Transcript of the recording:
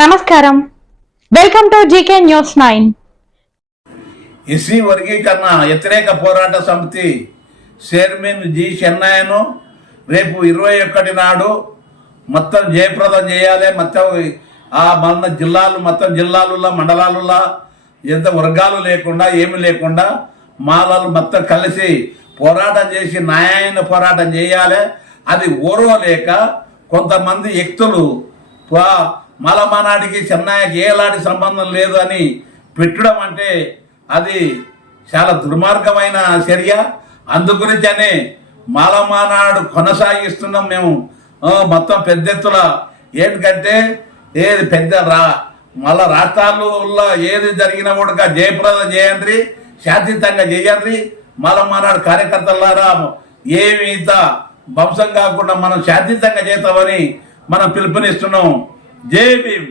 నమస్కారం, welcome to GK news 9. SC వర్గీకరణ వ్యతిరేక పోరాట సమితి చైర్మన్ జి చెన్నయ్యను రేపు 21 నాడు మొత్తం జయప్రదం చేయాలి. మొత్తం మన జిల్లాలలో మండలాలలో ఎంత వర్గాలు లేకుండా ఏమి లేకుండా మాలలు మొత్తం కలిసి పోరాటం చేసి న్యాయమైన పోరాటం చేయాలి. అది ఓర్వలేక కొంతమంది వ్యక్తులు మలమానాడికి చెన్నయ్యకి ఏలాంటి సంబంధం లేదు అని పెట్టడం అంటే అది చాలా దుర్మార్గమైన చర్య. అందుగురించనే మాలమానాడు కొనసాగిస్తున్నాం మేము మొత్తం పెద్ద ఎత్తున. ఏంటంటే ఏది మళ్ళా రాష్ట్రాల్లో ఏది జరిగినా కూడా జయప్రదం చేయండి, శాంతియుతంగా చేయండి. మాలమానాడు కార్యకర్తలారా ఏమి ఇంత వంశం కాకుండా మనం శాంతియుతంగా చేస్తామని మనం పిలుపునిస్తున్నాం. జై భీమ్.